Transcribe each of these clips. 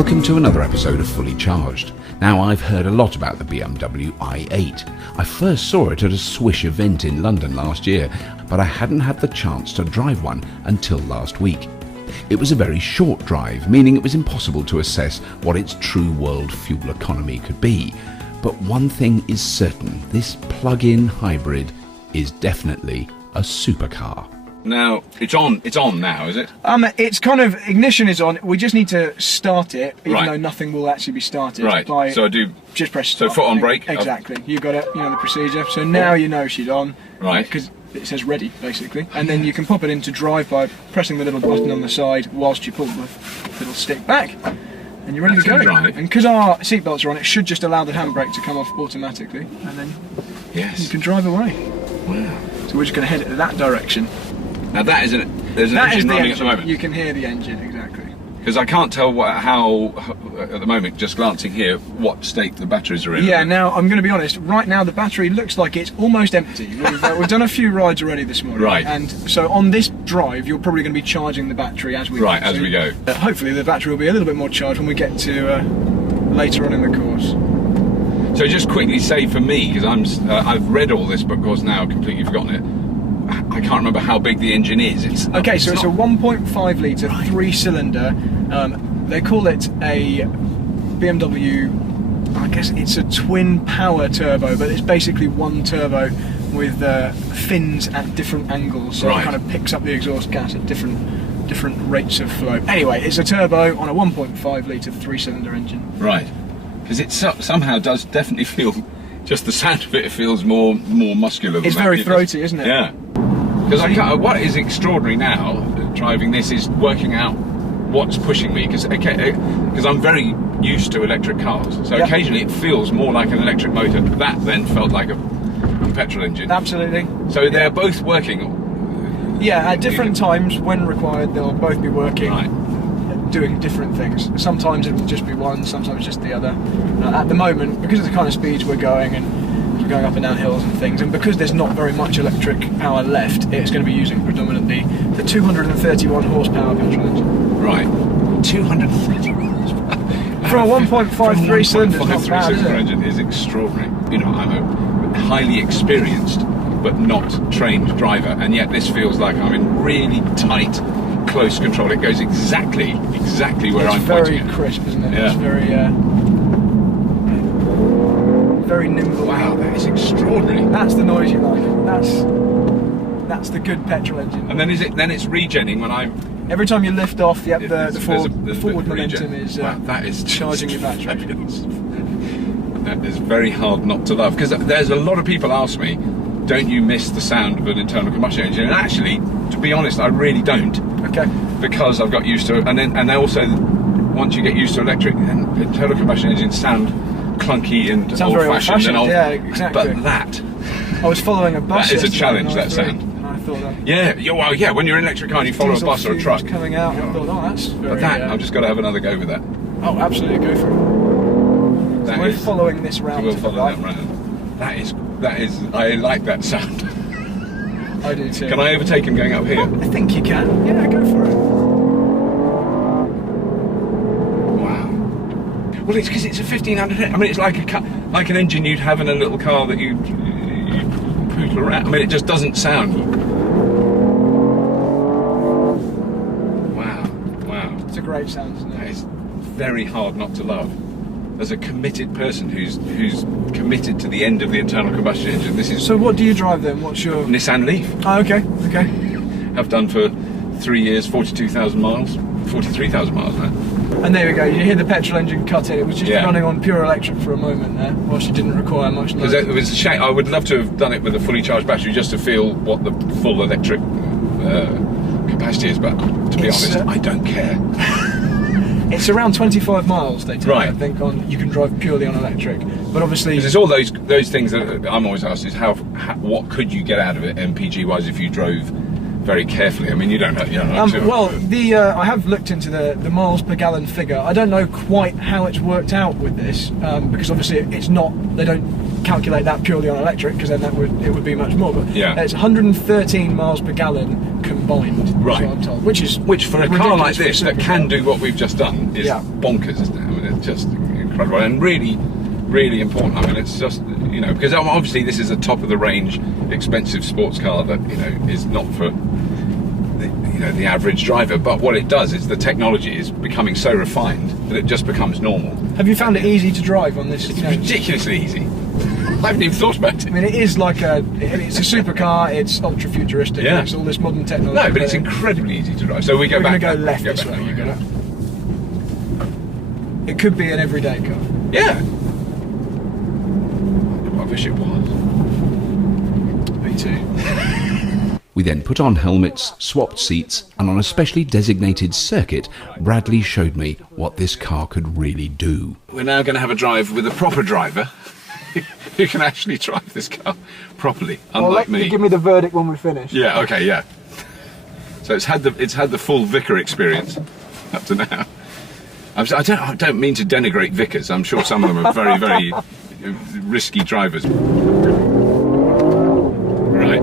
Welcome to another episode of Fully Charged. Now, I've heard a lot about the BMW i8. I first saw it at a Swish event in London last year, but I hadn't had the chance to drive one until last week. It was a very short drive, meaning it was impossible to assess what its true world fuel economy could be. But one thing is certain, this plug-in hybrid is definitely a supercar. Now, it's on now, is it? It's kind of, ignition is on, we just need to start it, even though nothing will actually be started. Right, so I do, just press start. So foot on brake? Exactly, you got it, you know the procedure. So now you know she's on. Right. Because it says ready, basically. And then you can pop it into drive by pressing the little button on the side whilst you pull the little stick back. And you're ready to go. Drive. And because our seatbelts are on, it should just allow the handbrake to come off automatically. And then you can drive away. Wow. So we're just going to head it that direction. Now there's an engine running at the moment. You can hear the engine, exactly. Because I can't tell how, at the moment, just glancing here, what state the batteries are in. Yeah, now I'm going to be honest, right now the battery looks like it's almost empty. We've done a few rides already this morning. Right. And so on this drive, you're probably going to be charging the battery as we go. Right, as we go. Hopefully the battery will be a little bit more charged when we get to later on in the course. So just quickly say for me, because I've read all this, but of course now I've completely forgotten it. I can't remember how big the engine is. It's a 1.5 litre 3-cylinder. They call it a BMW. I guess it's a twin power turbo, but it's basically one turbo with fins at different angles, so it kind of picks up the exhaust gas at different rates of flow. Anyway, it's a turbo on a 1.5 litre 3-cylinder engine. Right, because it somehow does definitely feel. Just the sound of it feels more muscular. It's very throaty, isn't it? Yeah. Because what is extraordinary now, driving this, is working out what's pushing me. Because I'm very used to electric cars, so occasionally it feels more like an electric motor. That then felt like a petrol engine. Absolutely. So they're both working. Yeah, at different times when required, they'll both be working. Right. Doing different things. Sometimes it will just be one, sometimes just the other. At the moment, because of the kind of speeds we're going and we're going up and down hills and things, and because there's not very much electric power left, it's going to be using predominantly the 231 horsepower petrol engine. Right. 231 horsepower. For a 1.53 cylinder, not bad, is it? Engine is extraordinary. You know, I'm a highly experienced but not trained driver, and yet this feels like I'm in really tight, close control. It goes exactly where I'm pointing it. It's very crisp, isn't it? Yeah. It's very nimble. Wow, that is extraordinary. That's the noise you like. That's the good petrol engine. And then it's regenning when I'm. Every time you lift off, the forward momentum is that is charging your battery. That is very hard not to love, because there's a lot of people ask me, don't you miss the sound of an internal combustion engine? And actually, to be honest, I really don't. Okay. Because I've got used to it, and then also once you get used to electric, then internal combustion engines sound clunky and old-fashioned. Yeah, exactly. But that. I was following a bus. That is a challenge. That sound. And I thought that. Yeah. When you're in an electric car and you follow a bus or a truck coming out, I thought, that's very. But that, I've just got to have another go with that. Oh, absolutely, go for it. So we're following this round. We'll follow that round. That is. I like that sound. I do too. Can I overtake him going up here? I think you can. Yeah, go for it. Wow. Well, it's because it's a 1500. I mean, it's like an engine you'd have in a little car that you poodle around. I mean, it just doesn't sound. Wow. It's a great sound, isn't it? That is very hard not to love. As a committed person who's committed to the end of the internal combustion engine, this is. So what do you drive then? What's your Nissan Leaf? Oh, okay. Have done for 3 years, 42,000 miles, 43,000 miles now. And there we go. You hear the petrol engine cut in. It was just running on pure electric for a moment there, whilst you didn't require much. Because it was a shame. I would love to have done it with a fully charged battery just to feel what the full electric capacity is. But to be honest, I don't care. It's around 25 miles, they tell me, Right. I think, you can drive purely on electric. But obviously... Because it's all those things that I'm always asked is what could you get out of it MPG-wise if you drove very carefully? I mean, you don't know. I have looked into the miles per gallon figure. I don't know quite how it's worked out with this, because obviously it's not... They don't calculate that purely on electric, because then it would be much more. But it's 113 miles per gallon combined, is Right. what I'm told. Which for a car like this that can do what we've just done is Yeah. bonkers, isn't it? I mean, it's just incredible and really, really important. I mean, it's just, you know, because obviously this is a top of the range, expensive sports car that, you know, is not for the average driver. But what it does is the technology is becoming so refined that it just becomes normal. Have you found it easy to drive on this? It's ridiculously easy. I haven't even thought about I it. mean, it is like it's a supercar. It's ultra futuristic. Yeah. It's all this modern technology. No, but it's incredibly easy to drive. So we go We're back. going to go left this back. way. You got it. It could be an everyday car. Yeah. I wish it was. Me too. We then put on helmets, swapped seats, and on a specially designated circuit, Bradley showed me what this car could really do. We're now going to have a drive with a proper driver who can actually drive this car properly, unlike me. Give me the verdict when we finish. Yeah. Okay. Yeah. So it's had the full vicar experience up to now. I don't mean to denigrate vicars. I'm sure some of them are very, very risky drivers. Right.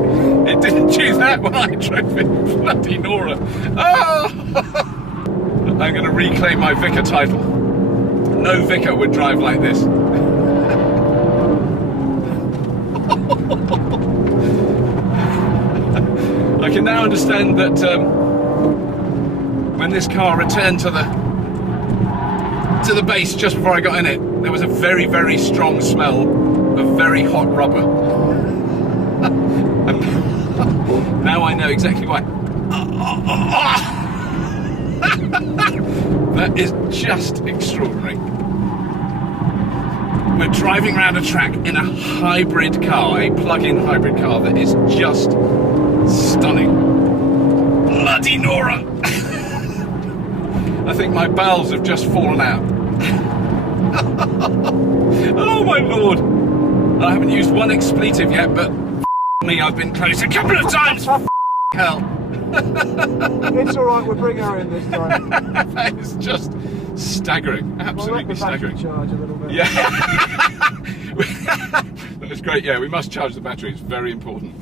It didn't choose that when I drove it. Bloody Nora. Oh! I'm going to reclaim my vicar title. No vicar would drive like this. I can now understand that when this car returned to the base just before I got in it, there was a very, very strong smell of very hot rubber. Now I know exactly why. That is just extraordinary. We're driving around a track in a hybrid car, a plug-in hybrid car that is just stunning. Bloody Nora! I think my bowels have just fallen out. Oh my lord! I haven't used one expletive yet, but me, I've been close a couple of times. Hell. It's all right. We'll bring her in this time. That is just staggering. Absolutely staggering. Charge a little bit. Yeah. That was great. Yeah, we must charge the battery. It's very important.